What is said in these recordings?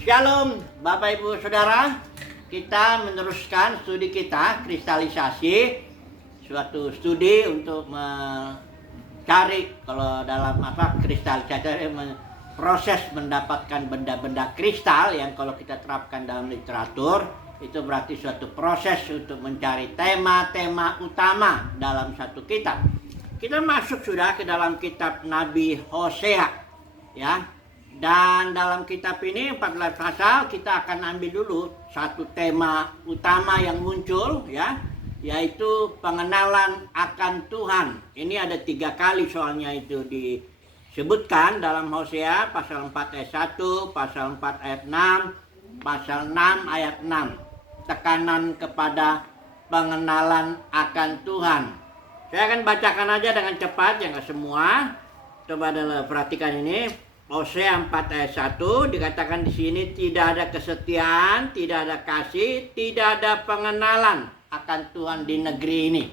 Shalom Bapak Ibu Saudara. Kita meneruskan studi kita kristalisasi, suatu studi untuk mencari kalau dalam kristalisasi proses mendapatkan benda-benda kristal yang kalau kita terapkan dalam literatur itu berarti suatu proses untuk mencari tema-tema utama dalam satu kitab. Kita masuk sudah ke dalam kitab Nabi Hosea ya. Dan dalam kitab ini 14 pasal kita akan ambil dulu satu tema utama yang muncul ya, yaitu pengenalan akan Tuhan. Ini ada 3 kali soalnya itu disebutkan dalam Hosea pasal 4 ayat 1, pasal 4 ayat 6, pasal 6 ayat 6. Tekanan kepada pengenalan akan Tuhan. Saya akan bacakan aja dengan cepat, yang semua. Coba perhatikan ini. Hosea 4 ayat 1 dikatakan di sini tidak ada kesetiaan, tidak ada kasih, tidak ada pengenalan akan Tuhan di negeri ini.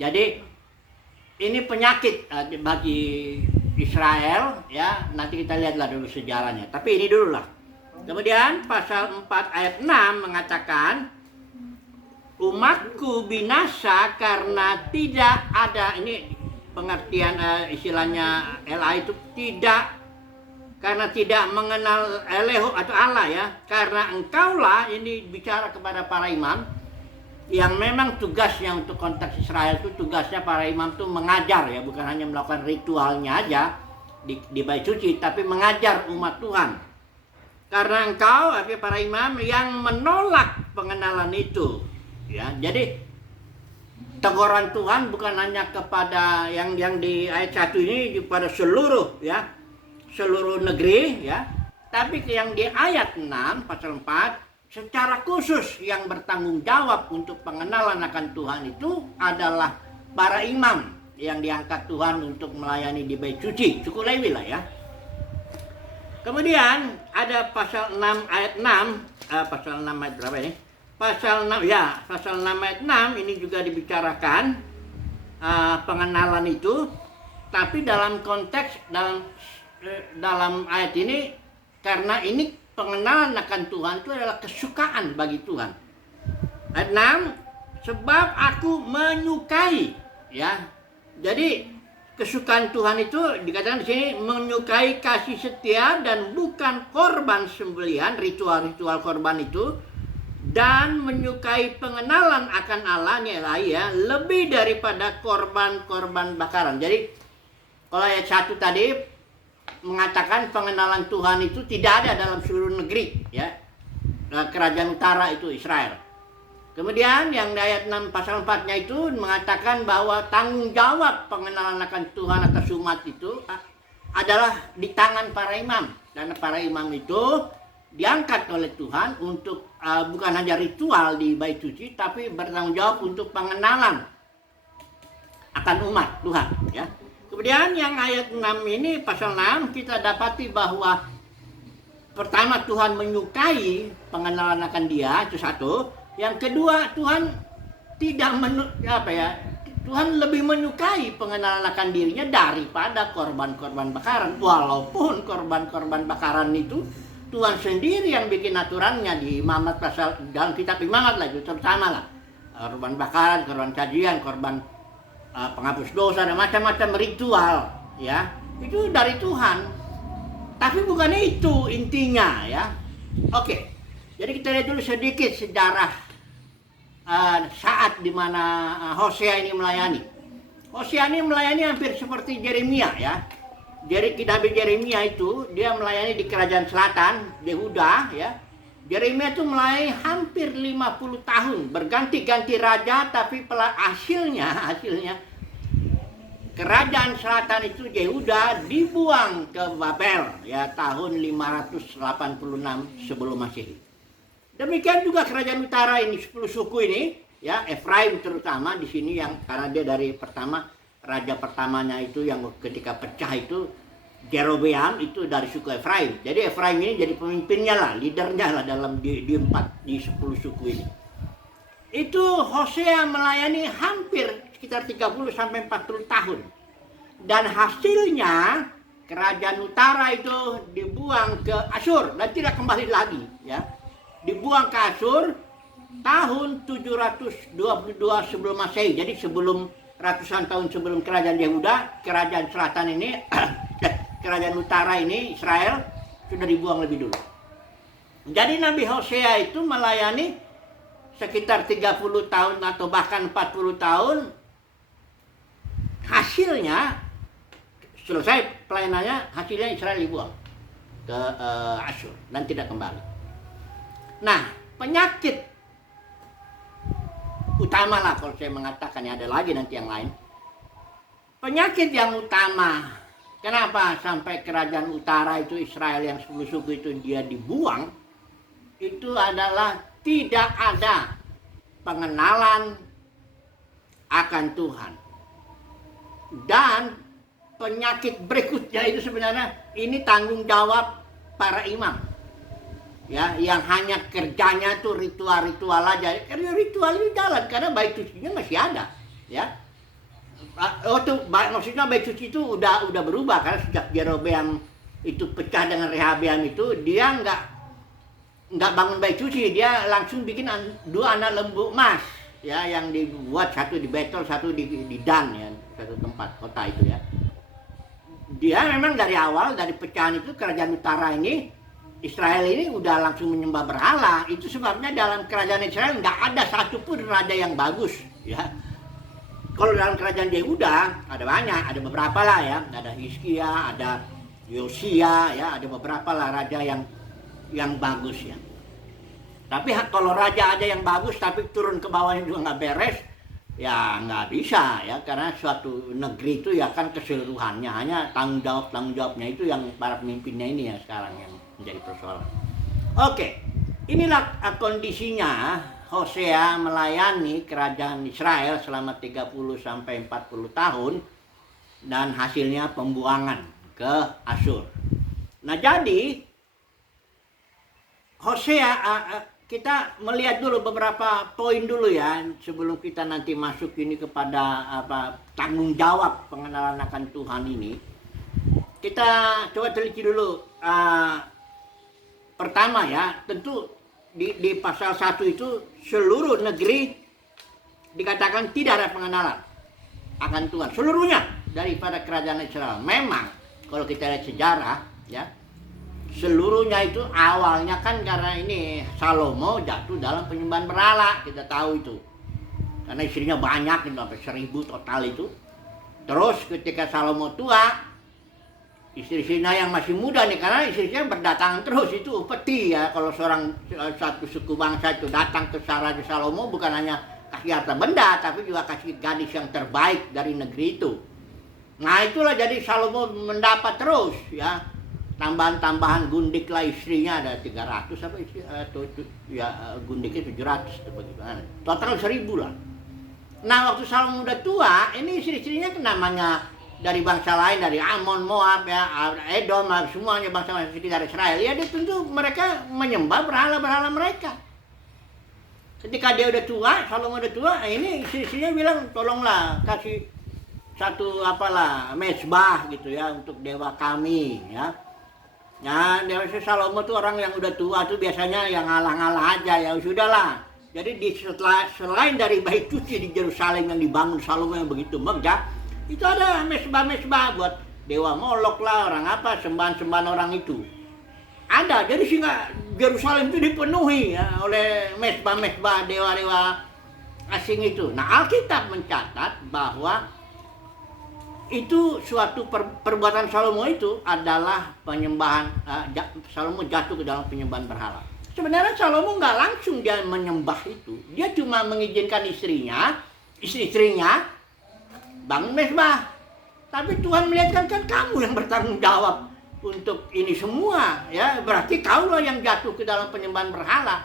Jadi ini penyakit bagi Israel ya. Nanti kita lihatlah dulu sejarahnya. Tapi ini dulu lah. Kemudian pasal 4 ayat 6 mengatakan umatku binasa karena tidak ada, ini pengertian istilahnya LA itu tidak, karena tidak mengenal Elehu atau Allah ya. Karena engkaulah, ini bicara kepada para imam yang memang tugasnya untuk konteks Israel itu, tugasnya para imam itu mengajar ya, bukan hanya melakukan ritualnya aja di bait suci, tapi mengajar umat Tuhan. Karena engkau, para imam yang menolak pengenalan itu ya. Jadi teguran Tuhan bukan hanya kepada yang di ayat 1 ini, kepada seluruh ya, seluruh negeri ya, tapi yang di ayat 6 pasal 4 secara khusus yang bertanggung jawab untuk pengenalan akan Tuhan itu adalah para imam yang diangkat Tuhan untuk melayani di bait suci, suku Lewi lah ya. Kemudian ada pasal 6 ayat 6, pasal 6 ayat berapa ini? Pasal 6 ya, pasal 6 ayat 6 ini juga dibicarakan pengenalan itu, tapi dalam konteks dalam ayat ini, karena ini pengenalan akan Tuhan itu adalah kesukaan bagi Tuhan. Ayat 6, sebab aku menyukai ya. Jadi kesukaan Tuhan itu dikatakan di sini menyukai kasih setia dan bukan korban sembelihan, ritual-ritual korban itu, dan menyukai pengenalan akan Allah ya, lebih daripada korban-korban bakaran. Jadi kalau ayat 1 tadi mengatakan pengenalan Tuhan itu tidak ada dalam seluruh negeri ya, kerajaan utara itu Israel. Kemudian yang di ayat 6 pasal 4-nya itu mengatakan bahwa tanggung jawab pengenalan akan Tuhan atas umat itu adalah di tangan para imam. Dan para imam itu diangkat oleh Tuhan untuk bukan hanya ritual di bait suci, tapi bertanggung jawab untuk pengenalan akan umat Tuhan ya. Kemudian yang ayat 6 ini, pasal 6, kita dapati bahwa pertama Tuhan menyukai pengenalan akan Dia, itu satu. Yang kedua, Tuhan tidak Tuhan lebih menyukai pengenalan akan dirinya daripada korban-korban bakaran. Walaupun korban-korban bakaran itu Tuhan sendiri yang bikin aturannya di Imamat pasal, dalam kitab Imamat lah itu terutama lah. Korban bakaran, korban sajian, korban penghapus dosa dan macam-macam ritual ya, itu dari Tuhan. Tapi bukan itu intinya ya. Oke. Jadi kita lihat dulu sedikit sejarah saat dimana Hosea ini melayani. Hosea ini melayani hampir seperti Yeremia ya. Jadi Nabi Yeremia itu dia melayani di kerajaan selatan Yehuda ya. Yeremia itu melayani hampir 50 tahun, berganti-ganti raja, tapi hasilnya kerajaan selatan itu Yehuda dibuang ke Babel ya tahun 586 sebelum Masehi. Demikian juga kerajaan utara ini 10 suku ini ya, Efraim terutama di sini yang karena dia dari pertama raja pertamanya itu yang ketika pecah itu Jerobeam itu dari suku Efraim. Jadi Efraim ini jadi pemimpinnya lah, leadernya lah dalam di 10 suku ini. Itu Hosea melayani hampir sekitar 30 sampai 40 tahun. Dan hasilnya kerajaan utara itu dibuang ke Asyur dan tidak kembali lagi, ya. Dibuang ke Asyur tahun 722 sebelum Masehi. Jadi sebelum ratusan tahun sebelum kerajaan Yehuda, kerajaan selatan ini kerajaan utara ini Israel sudah dibuang lebih dulu. Jadi Nabi Hosea itu melayani sekitar 30 tahun atau bahkan 40 tahun. Hasilnya selesai pelayanannya, hasilnya Israel dibuang ke Asyur dan tidak kembali. Nah, penyakit utama lah kalau saya mengatakan, ya ada lagi nanti yang lain. Penyakit yang utama, kenapa sampai kerajaan utara itu Israel yang 10 suku itu dia dibuang, itu adalah tidak ada pengenalan akan Tuhan. Dan penyakit berikutnya itu sebenarnya ini tanggung jawab para imam, ya, yang hanya kerjanya tuh ritual-ritual aja. Karena ritual itu jalan karena bait sucinya masih ada, ya. Maksudnya bait suci itu udah berubah karena sejak Yerobeam itu pecah dengan Rehabeam itu dia nggak bangun bait suci, dia langsung bikin 2 anak lembu emas, ya, yang dibuat satu di Betel, satu di Dan, ya, satu tempat kota itu, ya. Dia memang dari awal, dari pecahan itu kerajaan utara ini, Israel ini udah langsung menyembah berhala. Itu sebabnya dalam kerajaan Israel nggak ada satupun raja yang bagus, ya. Kalau dalam kerajaan Yehuda ada banyak, ada beberapa lah, ya. Ada Hizkia, ada Yosia, ya, ada beberapa lah raja yang bagus, ya. Tapi kalau raja ada yang bagus tapi turun ke bawahnya juga nggak beres, ya nggak bisa, ya, karena suatu negeri itu ya kan keseluruhannya, hanya tanggung jawabnya itu yang para pemimpinnya ini ya sekarang yang menjadi persoalan. Oke, inilah kondisinya Hosea melayani kerajaan Israel selama 30 sampai 40 tahun dan hasilnya pembuangan ke Asyur. Nah, jadi Hosea, kita melihat dulu beberapa poin dulu, ya, sebelum kita nanti masuk ini kepada tanggung jawab pengenalan akan Tuhan ini. Kita coba teliti dulu. Pertama, ya, tentu di pasal 1 itu seluruh negeri dikatakan tidak ada pengenalan akan Tuhan. Seluruhnya daripada kerajaan Israel. Memang kalau kita lihat sejarah, ya, seluruhnya itu awalnya kan karena ini Salomo jatuh dalam penyembahan berhala, kita tahu itu. Karena istrinya banyak, itu sampai 1000 total itu. Terus ketika Salomo tua, istri-istrinya yang masih muda nih, karena istri-istrinya berdatangan terus, itu upeti, ya. Kalau satu suku bangsa itu datang ke Raja Salomo bukan hanya kasih harta benda, tapi juga kasih gadis yang terbaik dari negeri itu. Nah, itulah jadi Salomo mendapat terus, ya, tambahan gundik lah, istrinya ada 300 apa istri, ya, gundiknya 700 atau bagaimana. Total 1000 lah. Nah, waktu Salomo udah tua, ini istri-istrinya namanya dari bangsa lain, dari Amon, Moab, ya, Edom, semuanya bangsa sekitar Israel. Ya, dia tentu mereka menyembah berhala-berhala mereka. Ketika dia udah tua, Salomo udah tua, ini istri-istrinya bilang, tolonglah kasih satu mezbah gitu, ya, untuk dewa kami, ya. Nah, Dewa Salomo tuh orang yang udah tua tuh biasanya yang ngalah-ngalah aja, ya sudahlah. Jadi selain dari bait suci di Yerusalem yang dibangun Salomo yang begitu megah, itu ada mesbah-mesbah buat dewa Molok lah, orang apa, sembahan-sembahan orang itu. Ada, jadi sehingga Yerusalem itu dipenuhi, ya, oleh mesbah-mesbah dewa-dewa asing itu. Nah, Alkitab mencatat bahwa itu suatu perbuatan Salomo itu adalah penyembahan, Salomo jatuh ke dalam penyembahan berhala. Sebenarnya Salomo nggak langsung dia menyembah itu, dia cuma mengizinkan istri-istrinya bangun mezbah. Tapi Tuhan melihatkan kan kamu yang bertanggung jawab untuk ini semua, ya, berarti kaulah yang jatuh ke dalam penyembahan berhala.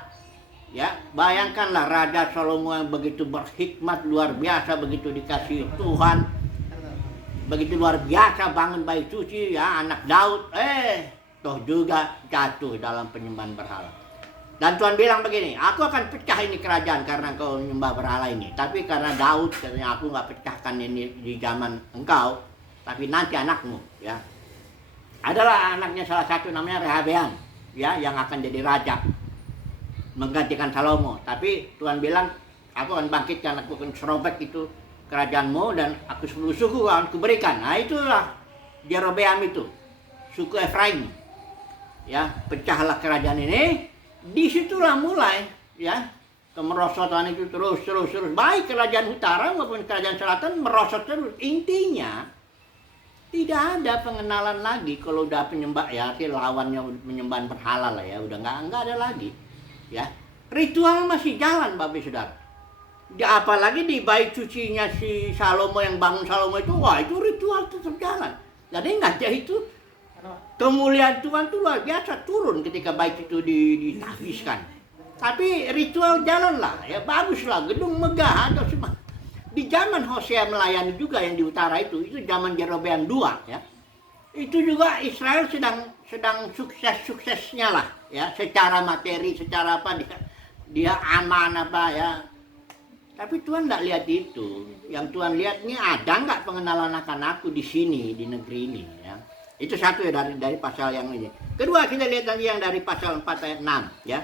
Ya, bayangkanlah Raja Salomo yang begitu berhikmat luar biasa, begitu dikasih Tuhan, begitu luar biasa bangun bait suci, ya, anak Daud, toh juga jatuh dalam penyembahan berhala. Dan Tuhan bilang begini, aku akan pecah ini kerajaan karena kau menyembah berhala ini. Tapi karena Daud, katanya, aku nggak pecahkan ini di zaman engkau, tapi nanti anakmu, ya. adalah anaknya salah satu namanya Rehabeam, ya, yang akan jadi raja menggantikan Salomo. Tapi Tuhan bilang, aku akan bangkitkan, aku akan serobek itu kerajaanmu dan aku 10 suku akan kuberikan. Nah itulah Yerobeam itu, suku Efraim. Ya, pecahlah kerajaan ini. Disitulah mulai, ya, kemerosotan itu terus. Baik kerajaan utara maupun kerajaan selatan merosot terus. Intinya tidak ada pengenalan lagi kalau udah penyembah, ya, lawannya penyembahan berhala lah, ya, udah nggak ada lagi, ya. Ritual masih jalan, Bapak Saudara. Apalagi di bait sucinya si Salomo, yang bangun Salomo itu, wah, itu ritual tetap jalan. Jadi nggak ada itu, kemuliaan Tuhan itu luar biasa turun ketika bait itu ditahbiskan. Tapi ritual jalan lah, ya, bagus lah, gedung megah atau semua. Di zaman Hosea melayani juga yang di utara itu zaman Yerobeam II, ya. Itu juga Israel sedang sukses-suksesnya lah, ya, secara materi, secara apa, dia aman apa, ya. Tapi Tuhan tidak lihat itu. Yang Tuhan lihat ini ada nggak pengenalan akan aku di sini, di negeri ini, ya. Itu satu ya dari pasal yang ini. Kedua, kita lihat lagi yang dari pasal 4 ayat 6, ya.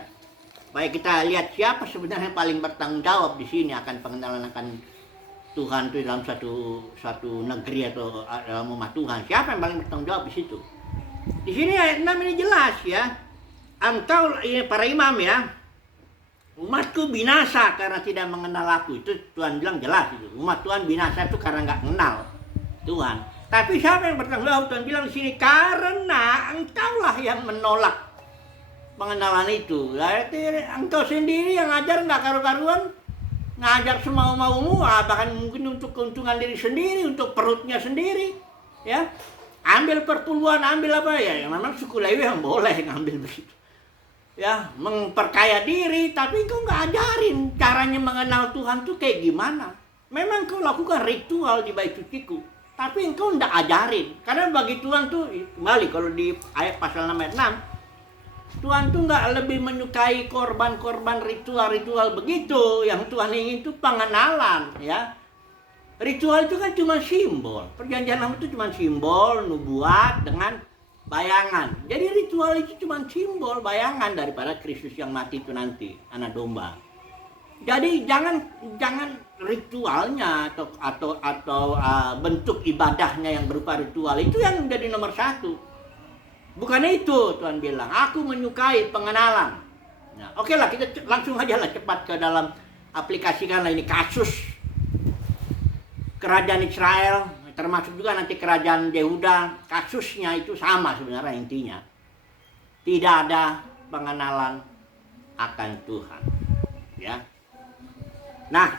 Baik, kita lihat siapa sebenarnya yang paling bertanggung jawab di sini akan pengenalan akan Tuhan itu dalam satu negeri atau dalam umat Tuhan. Siapa yang paling bertanggung jawab di situ? Di sini ayat 6 ini jelas, ya. Engkau, para imam, ya, umatku binasa karena tidak mengenal aku. Itu Tuhan bilang jelas itu. Umat Tuhan binasa itu karena nggak kenal Tuhan. Tapi siapa yang bertanggung jawab? Tuhan bilang di sini karena engkaulah yang menolak pengenalan itu. Berarti engkau sendiri yang ajar nggak karu-karuan, ngajar semau-maumu, bahkan mungkin untuk keuntungan diri sendiri, untuk perutnya sendiri, ya. Ambil perpuluhan, ambil apa, ya, yang memang suku Lewi yang boleh ngambil begitu, ya, memperkaya diri. Tapi kau nggak ajarin caranya mengenal Tuhan tuh kayak gimana. Memang kau lakukan ritual di bait suciku, tapi engkau nggak ajarin. Karena bagi Tuhan tuh, kembali kalau di ayat pasal 6 ayat 6, Tuhan tuh nggak lebih menyukai korban-korban ritual-ritual begitu. Yang Tuhan ingin tuh pengenalan, ya. Ritual itu kan cuma simbol. Perjanjian lama itu cuma simbol, nubuat dengan bayangan. Jadi ritual itu cuma simbol, bayangan daripada Kristus yang mati itu nanti, anak domba. Jadi jangan ritualnya atau bentuk ibadahnya yang berupa ritual itu yang menjadi nomor satu. Bukan itu Tuhan bilang, aku menyukai pengenalan. Nah, oke lah, kita langsung aja lah cepat ke dalam aplikasikanlah ini kasus kerajaan Israel, termasuk juga nanti kerajaan Yehuda. Kasusnya itu sama sebenarnya intinya. Tidak ada pengenalan akan Tuhan, ya. Nah,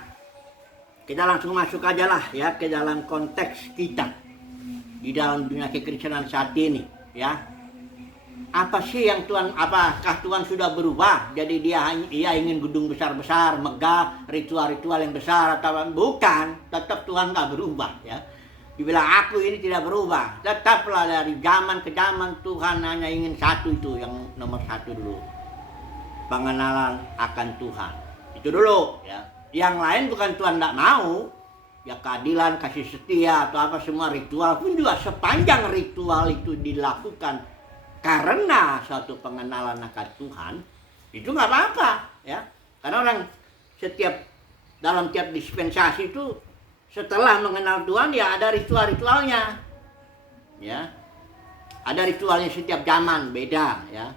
kita langsung masuk aja lah, ya, ke dalam konteks kita di dalam dunia kekristenan saat ini, ya. Apa sih yang Tuhan, apakah Tuhan sudah berubah? Jadi dia ingin gedung besar-besar, megah, ritual-ritual yang besar atau bukan? Tetap Tuhan nggak berubah, ya. Dibilang aku ini tidak berubah. Tetaplah dari zaman ke zaman Tuhan hanya ingin satu itu, yang nomor satu dulu. Pengenalan akan Tuhan. Itu dulu, ya. Yang lain bukan Tuhan nggak mau. Ya, keadilan, kasih setia atau apa semua ritual pun juga, sepanjang ritual itu dilakukan karena suatu pengenalan akan Tuhan, itu nggak apa-apa, ya. Karena orang dalam tiap dispensasi itu setelah mengenal Tuhan, ya, ada ritual-ritualnya, ya. Ada ritualnya setiap zaman beda, ya.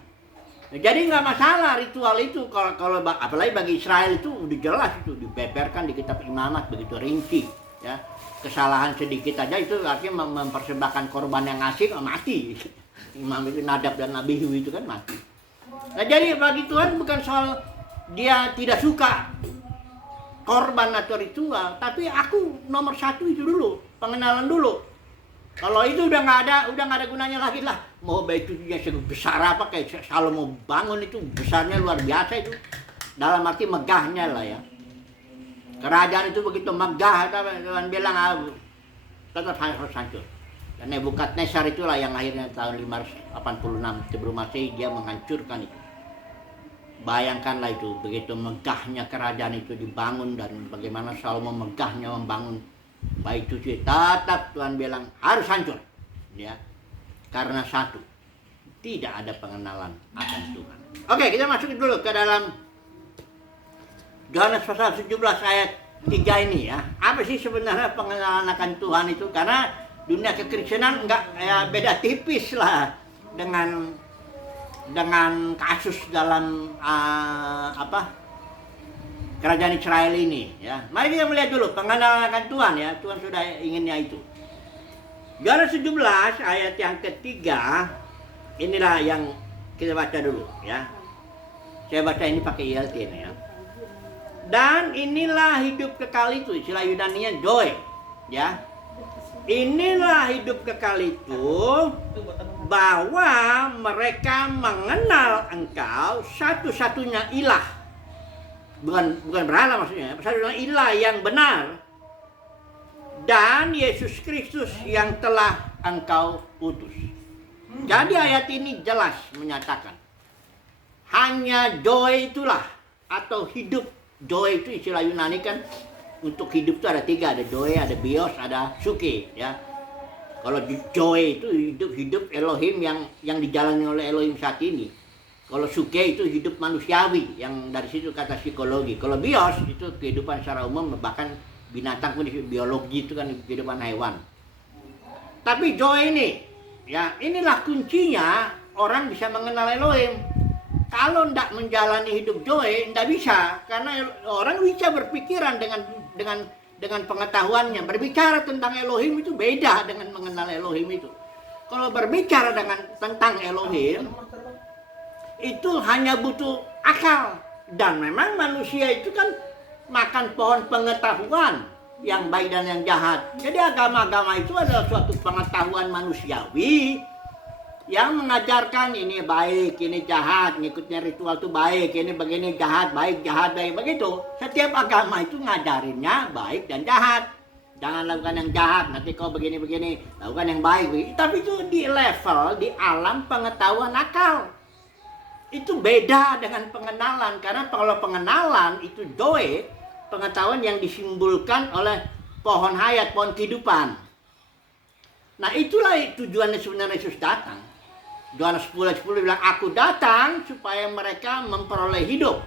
Jadi nggak masalah ritual itu, kalau apalagi bagi Israel itu udah jelas, itu dibeberkan di kitab Imamat begitu rinci, ya. Kesalahan sedikit aja itu artinya mempersembahkan korban yang asing, mati. Imam itu Nadab dan Abihu itu kan mati. Nah, jadi bagi Tuhan bukan soal dia tidak suka korban atau ritual, tapi aku nomor satu itu dulu, pengenalan dulu. Kalau itu udah nggak ada gunanya lagi lah. Mau bait sucinya sebesar apa, kayak Salomo bangun itu besarnya luar biasa itu. Dalam arti megahnya lah, ya. Kerajaan itu begitu megah, Tuhan bilang tetap harus hancur. Dan Nebukadnezar itulah yang akhirnya tahun 586 sebelum Masehi dia menghancurkan itu. Bayangkanlah itu, begitu megahnya kerajaan itu dibangun, dan bagaimana Salomo megahnya membangun bait suci. Tetap Tuhan bilang harus hancur, ya. karena satu, tidak ada pengenalan akan Tuhan. Oke, kita masuk dulu ke dalam Yohanes pasal 17 ayat 3 ini ya. Apa sih sebenarnya pengenalan akan Tuhan itu? Karena dunia kekristenan beda tipis lah dengan kasus dalam kerajaan Israel ini ya. Mari kita melihat dulu pengenalan akan Tuhan ya. Tuhan sudah inginnya itu. Yohanes 17 ayat yang ketiga, inilah yang kita baca dulu ya. Saya baca ini pakai ILT ini ya. Dan inilah hidup kekal itu, istilah Yunaninya joy ya. Inilah hidup kekal itu, bahwa mereka mengenal Engkau satu-satunya ilah. Bukan berhala maksudnya, satu-satunya ilah yang benar, dan Yesus Kristus yang telah Engkau utus. Jadi ayat ini jelas menyatakan hanya joy itulah, atau hidup. Joy itu istilah Yunani kan, untuk hidup itu ada 3, ada joy, ada bios, ada suke ya. Kalau joy itu hidup Elohim yang dijalani oleh Elohim saat ini. Kalau suke itu hidup manusiawi, yang dari situ kata psikologi. Kalau bios itu kehidupan secara umum, bahkan binatang pun biologi itu kan kehidupan hewan. Tapi joy ini ya, inilah kuncinya orang bisa mengenal Elohim. Kalau tidak menjalani hidup joy, tidak bisa, karena orang bisa berpikiran dengan pengetahuannya. Berbicara tentang Elohim itu beda dengan mengenal Elohim itu. Kalau berbicara tentang Elohim, itu hanya butuh akal. Dan memang manusia itu kan makan pohon pengetahuan yang baik dan yang jahat. Jadi agama-agama itu adalah suatu pengetahuan manusiawi yang mengajarkan ini baik, ini jahat, ngikutnya ritual itu baik, ini begini jahat, baik, begitu. Setiap agama itu ngajarinnya baik dan jahat. Jangan lakukan yang jahat, nanti kau begini-begini, lakukan yang baik. Tapi itu di level, di alam pengetahuan akal. Itu beda dengan pengenalan, karena kalau pengenalan itu joy, pengetahuan yang disimbolkan oleh pohon hayat, pohon kehidupan. Nah itulah tujuannya sebenarnya Yesus datang. Yohanes 10 bilang, aku datang supaya mereka memperoleh hidup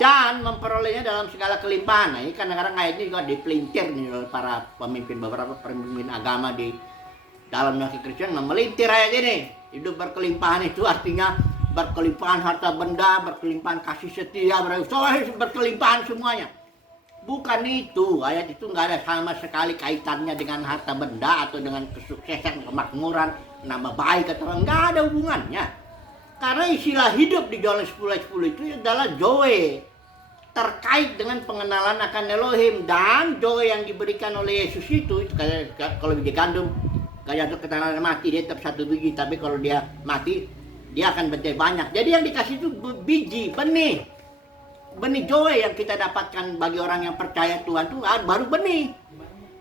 dan memperolehnya dalam segala kelimpahan. Nah, ini kadang-kadang ayat ini juga dipelintir nih oleh para beberapa pemimpin agama di dalam dunia Kristen memelintir ayat ini. Hidup berkelimpahan itu artinya berkelimpahan harta benda, berkelimpahan kasih setia, berkelimpahan semuanya. Bukan itu, ayat itu nggak ada sama sekali kaitannya dengan harta benda atau dengan kesuksesan, kemakmuran, nama baik atau nggak ada hubungannya. Karena istilah hidup di Yohanes 10 itu adalah joy, terkait dengan pengenalan akan Elohim. Dan joy yang diberikan oleh Yesus itu kalau biji gandum, kayak ke tanah mati dia tetap satu biji, tapi kalau dia mati dia akan berjaya banyak. Jadi yang dikasih itu biji, benih joy yang kita dapatkan bagi orang yang percaya Tuhan itu baru benih.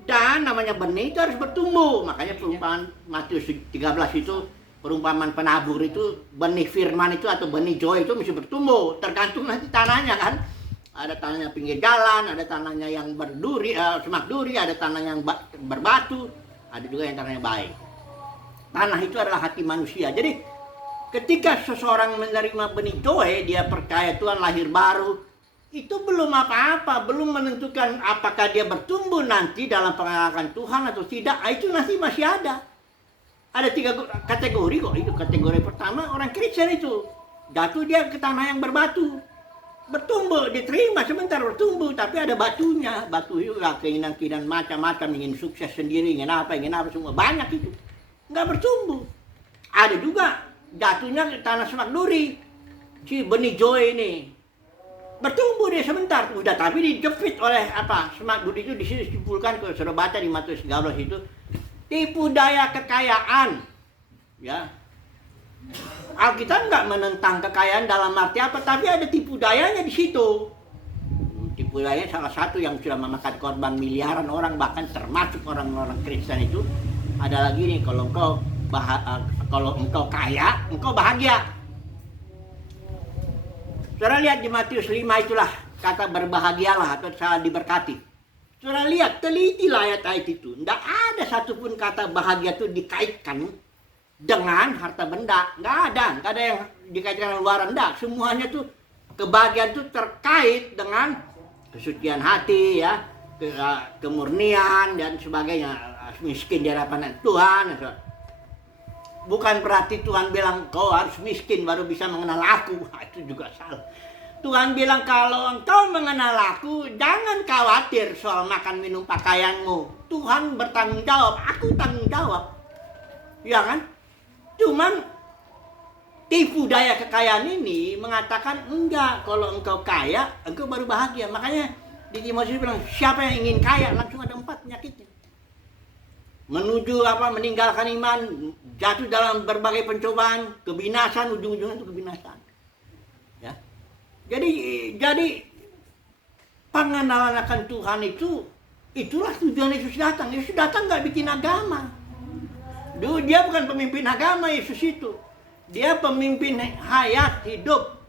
Dan namanya benih itu harus bertumbuh. Makanya perumpamaan Matius 13 itu, perumpamaan penabur itu, benih firman itu atau benih joy itu mesti bertumbuh. Tergantung nanti tanahnya kan. Ada tanahnya pinggir jalan, ada tanahnya yang berduri, semak duri, ada tanah yang berbatu, ada juga yang tanahnya baik. Tanah itu adalah hati manusia. Jadi ketika seseorang menerima benih joy, dia percaya Tuhan, lahir baru, itu belum apa-apa, belum menentukan apakah dia bertumbuh nanti dalam pengenalan Tuhan atau tidak. Itu nanti masih ada. Ada 3 kategori kok. Itu kategori pertama, orang Kristen itu jatuh dia ke tanah yang berbatu, bertumbuh, diterima sebentar bertumbuh, tapi ada batunya. Batu itu keinginan macam-macam, ingin sukses sendiri, ingin apa semua, banyak itu, nggak bertumbuh. Ada juga jatuhnya ke tanah semak duri, si benih joy ini bertumbuh dia sebentar, udah, tapi dijepit oleh semak duri itu. Di sini disimpulkan, kalau sudah baca di Matius 13 itu, tipu daya kekayaan, ya. Alkitab nggak menentang kekayaan dalam arti apa, tapi ada tipu dayanya di situ. Tipu daya salah satu yang sudah memakan korban miliaran orang, bahkan termasuk orang-orang Kristen itu. Ada lagi nih, kalau engkau kaya, engkau bahagia. Saudara lihat di Matius 5 itulah kata berbahagialah atau salah diberkati. Saudara lihat, telitilah ayat-ayat itu. Tidak ada satupun kata bahagia itu dikaitkan dengan harta benda. Nggak ada yang dikaitkan dengan luaran, enggak. Semuanya tuh kebahagiaan tuh terkait dengan kesucian hati, ya, kemurnian dan sebagainya, miskin di hadapan Tuhan. Bukan berarti Tuhan bilang kau harus miskin baru bisa mengenal aku. Itu juga salah. Tuhan bilang kalau engkau mengenal aku, jangan khawatir soal makan minum pakaianmu. Tuhan bertanggung jawab, aku tanggung jawab. Ya kan? Cuman tipu daya kekayaan ini mengatakan enggak, kalau engkau kaya, engkau baru bahagia. Makanya di Timotius bilang, siapa yang ingin kaya? Langsung ada 4 penyakitnya. Menuju meninggalkan iman, jatuh dalam berbagai pencobaan, kebinasan, ujung-ujungnya itu kebinasan. Ya. Jadi pengenalan akan Tuhan itulah tujuan Yesus datang. Yesus datang nggak bikin agama. Dia bukan pemimpin agama, Yesus itu. Dia pemimpin hayat hidup.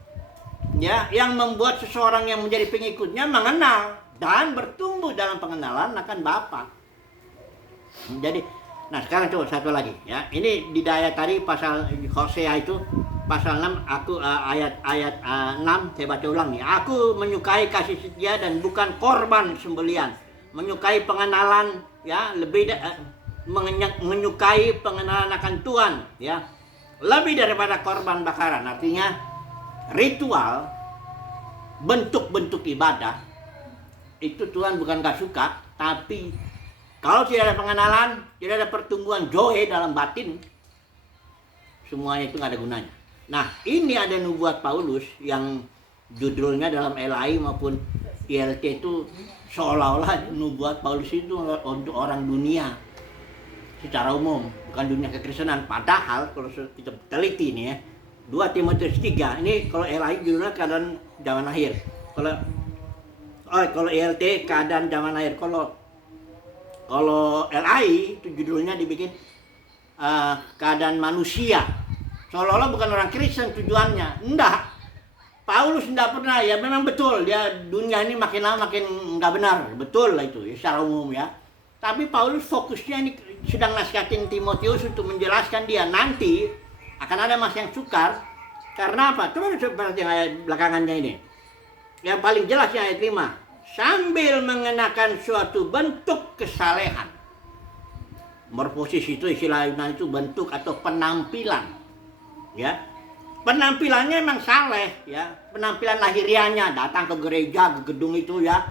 Ya, yang membuat seseorang yang menjadi pengikutnya mengenal dan bertumbuh dalam pengenalan akan Bapa. Jadi, nah sekarang coba satu lagi, ya. Ini di daya tadi pasal Hosea itu pasal 6, ayat 6 saya baca ulang nih. Aku menyukai kasih setia dan bukan korban sembelian. Menyukai pengenalan, ya, menyukai pengenalan akan Tuhan, ya. Lebih daripada korban bakaran. Artinya ritual, bentuk-bentuk ibadah itu Tuhan bukan gak suka, tapi kalau tidak ada pengenalan, tidak ada pertumbuhan joy dalam batin, semuanya itu gak ada gunanya. Nah, ini ada nubuat Paulus yang judulnya dalam LAI maupun ILT itu seolah-olah nubuat Paulus itu untuk orang dunia secara umum, bukan dunia kekristenan. Padahal kalau kita teliti nih ya, 2 Timotius 3, ini kalau LAI judulnya keadaan zaman akhir. Kalau ILT keadaan zaman akhir. Kalau LAI itu judulnya dibikin keadaan manusia. Seolah-olah bukan orang Kristen tujuannya. Enggak. Paulus enggak pernah, ya memang betul dia dunia ini makin lama makin enggak benar. Betul lah itu ya, secara umum ya. Tapi Paulus fokusnya ini sedang nasihatin Timotius untuk menjelaskan dia nanti akan ada masa yang sukar. Karena apa? Coba seperti yang ayat belakangannya ini. Yang paling jelas yang ayat 5. Sambil mengenakan suatu bentuk kesalehan. Morfosis itu istilah Yunani itu bentuk atau penampilan. Ya. Penampilannya memang saleh, ya. Penampilan lahirianya, datang ke gereja, ke gedung itu ya.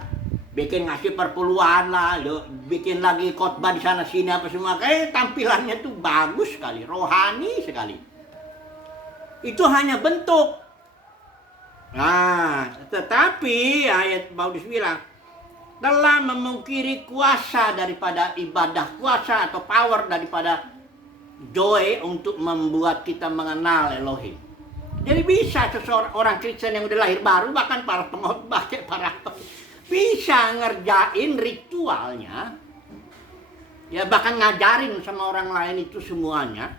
Bikin ngasih perpuluhan lah, bikin lagi khotbah di sana sini apa semua. Kayak tampilannya tuh bagus sekali, rohani sekali. Itu hanya bentuk. Nah, tetapi ayat Paulus bilang telah memungkiri kuasa daripada ibadah, kuasa atau power daripada joy untuk membuat kita mengenal Elohim. Jadi bisa seseorang Kristen yang udah lahir baru, bahkan para pengkhotbah, bisa ngerjain ritualnya, ya bahkan ngajarin sama orang lain itu semuanya,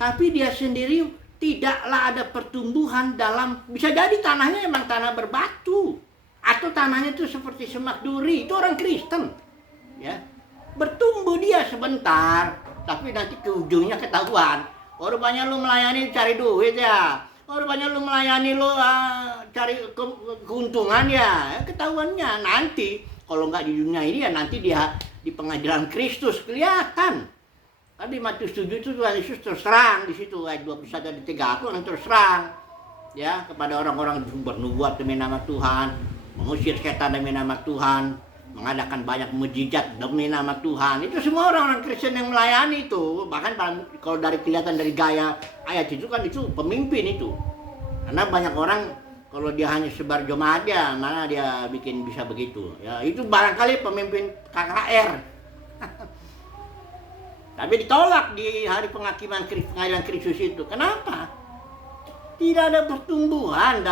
tapi dia sendiri tidaklah ada pertumbuhan dalam, bisa jadi tanahnya emang tanah berbatu atau tanahnya itu seperti semak duri. Itu orang Kristen, ya, bertumbuh dia sebentar, tapi nanti ke ujungnya ketahuan. Rupanya lu melayani cari duit ya, rupanya lu melayani lu cari keuntungan ya, ketahuannya nanti. Kalau nggak di dunia ini ya nanti dia di pengadilan Kristus kelihatan. Tadi Matius 7 itu Tuhan Yesus terus terang di situ ayat 21 dan 3, aku akan terus terang ya kepada orang-orang bernubuat demi nama Tuhan, mengusir setan demi nama Tuhan, mengadakan banyak mujizat demi nama Tuhan. Itu semua orang-orang Kristen yang melayani itu. Bahkan kalau dari kelihatan dari gaya ayat itu kan itu pemimpin itu. Karena banyak orang kalau dia hanya sebar jemaat ya, mana dia bikin bisa begitu. Ya itu barangkali pemimpin KKR. Tapi ditolak di hari penghakiman pengadilan Kristus itu. Kenapa? Tidak ada pertumbuhan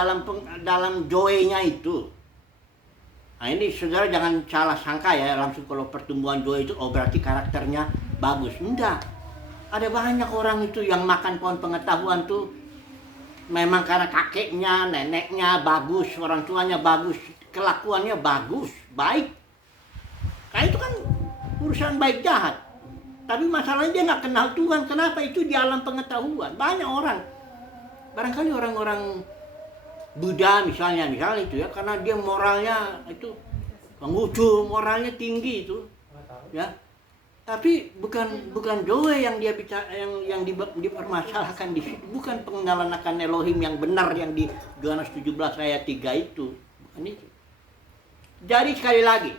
dalam joy-nya itu. Nah ini saudara jangan salah sangka ya, langsung kalau pertumbuhan joy itu berarti karakternya bagus. Enggak. Ada banyak orang itu yang makan pohon pengetahuan tuh memang karena kakeknya, neneknya bagus, orang tuanya bagus, kelakuannya bagus, baik. Karena itu kan urusan baik jahat. Tapi masalahnya dia nggak kenal Tuhan. Kenapa? Itu di alam pengetahuan. Banyak orang, barangkali orang-orang Buddha misalnya itu ya, karena dia moralnya itu pengucu, moralnya tinggi itu, ya. Tapi bukan doa yang dia bicara, yang dipermasalahkan di situ, bukan pengenalan akan Elohim yang benar yang di Yohanes 17 ayat 3 itu, bukan itu. Jadi sekali lagi,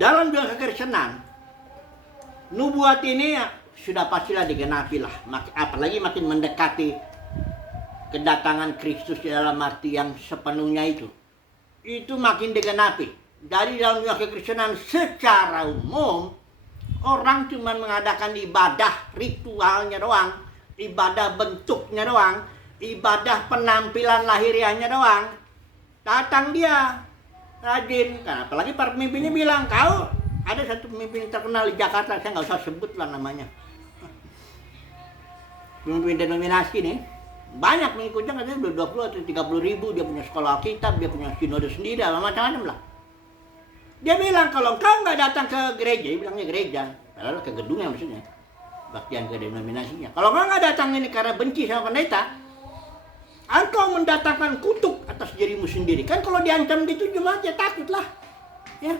dalam dunia kekristenan, nubuat ini ya, sudah pastilah digenapi lah, apalagi makin mendekati kedatangan Kristus dalam arti yang sepenuhnya itu makin digenapi. Dari dalam dunia kekristenan secara umum, orang cuma mengadakan ibadah ritualnya doang, ibadah bentuknya doang, ibadah penampilan lahiriahnya doang. Datang dia rajin, karena apalagi para pemimpinnya bilang, kau ada satu pemimpin terkenal di Jakarta, saya nggak usah sebut lah namanya, pemimpin denominasi nih, banyak mengikutnya, katanya udah 20 atau 30 ribu, dia punya sekolah Alkitab, dia punya sinode sendiri, macam-macam lah. Dia bilang, kalau kau nggak datang ke gereja, dia bilangnya gereja, padahal ke gedungnya maksudnya, baktian ke denominasinya. Kalau kau nggak datang ini karena benci sama pendeta, engkau mendatangkan kutuk atas dirimu sendiri. Kan kalau diancam gitu jemaatnya takut lah, ya.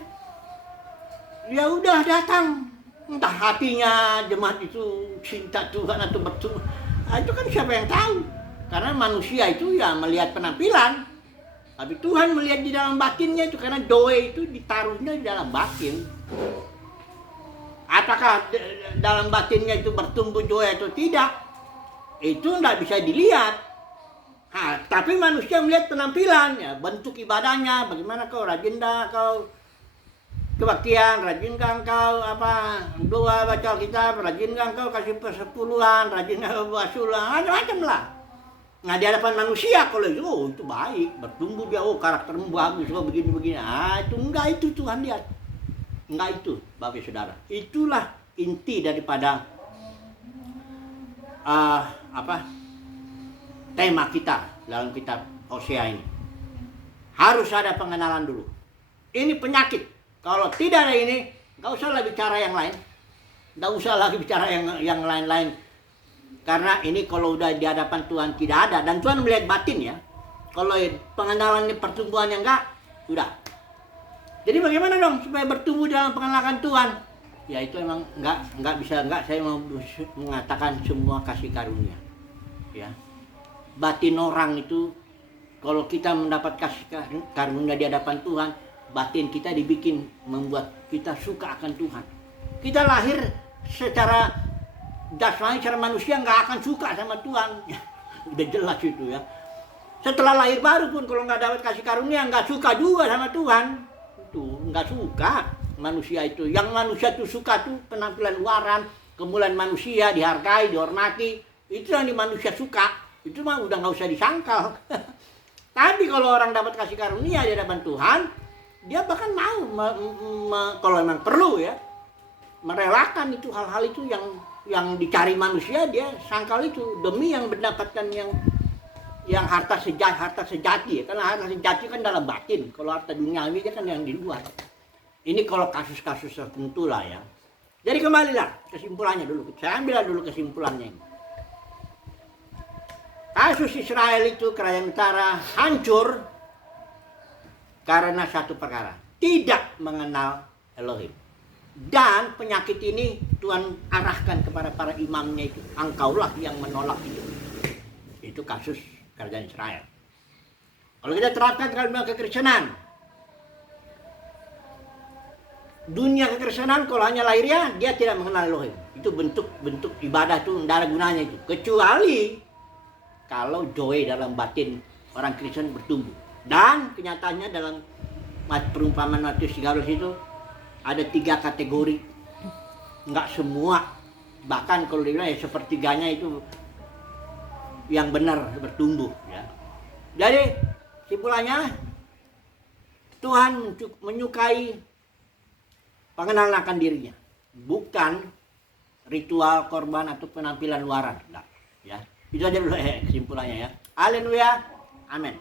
Ya udah datang, entah hatinya jemaat itu cinta Tuhan atau betul, itu kan siapa yang tahu? Karena manusia itu ya melihat penampilan. Tapi Tuhan melihat di dalam batinnya itu, karena doa itu ditaruhnya di dalam batin. Apakah dalam batinnya itu bertumbuh doa atau tidak, itu tidak bisa dilihat. Tapi manusia melihat penampilan, ya, bentuk ibadahnya, bagaimana kau rajin dah kau kebaktian, rajin kan kau doa baca Alkitab, rajin kan kau kasih persepuluhan, rajin kau basulah, macam-macam lah. Nah di hadapan manusia kalau itu baik, bertumbuh dia, karaktermu bagus, begini-begini. Itu enggak, itu Tuhan lihat. Enggak itu, Bapak Saudara. Itulah inti daripada tema kita dalam kitab Hosea ini. Harus ada pengenalan dulu. Ini penyakit. Kalau tidak ada ini, enggak usahlah bicara yang lain. Enggak usah lagi bicara yang lain-lain. Karena ini kalau udah di hadapan Tuhan tidak ada, dan Tuhan melihat batin ya. Kalau pengenalan ini pertumbuhannya enggak, udah. Jadi bagaimana dong supaya bertumbuh dalam pengenalan Tuhan? Ya itu emang enggak bisa, saya mau mengatakan semua kasih karunia. Ya. Batin orang itu, kalau kita mendapat kasih karunia di hadapan Tuhan, batin kita dibikin membuat kita suka akan Tuhan. Kita lahir secara jasmani, secara manusia nggak akan suka sama Tuhan. Udah jelas itu ya. Setelah lahir baru pun kalau nggak dapat kasih karunia nggak suka juga sama Tuhan. Itu nggak suka manusia itu. Yang manusia itu suka tuh penampilan luaran, kemuliaan manusia, dihargai, dihormati. Itu yang di manusia suka. Itu mah udah nggak usah disangkal. Tapi kalau orang dapat kasih karunia di hadapan Tuhan, dia bahkan mau kalau memang perlu ya, merelakan itu hal-hal itu yang dicari manusia, dia sangkal itu demi yang mendapatkan yang harta sejati ya. Karena harta sejati kan dalam batin, kalau harta duniawi kan yang di luar. Ini kalau kasus-kasus tertentu lah ya. Jadi kembalilah kesimpulannya dulu, saya ambil dulu kesimpulannya ini. Kasus Israel itu, kerajaan utara hancur karena satu perkara, tidak mengenal Elohim. Dan penyakit ini Tuhan arahkan kepada para imamnya itu. Engkaulah yang menolak itu. Itu kasus kerajaan Israel. Kalau kita terapkan dalam kekristenan, dunia kekristenan kalau hanya lahiriah, dia tidak mengenal Elohim. Itu bentuk ibadah itu tidak ada gunanya itu. Kecuali kalau joy dalam batin orang Kristen bertumbuh. Dan kenyataannya dalam perumpamaan Matius 13 itu ada 3 kategori. Enggak semua, bahkan kalau dibilang ya sepertiganya itu yang benar bertumbuh ya. Jadi simpulannya, Tuhan menyukai pengenalan akan dirinya, bukan ritual korban atau penampilan luaran. Nah, ya. Itu aja dulu kesimpulannya ya. Haleluya. Amin.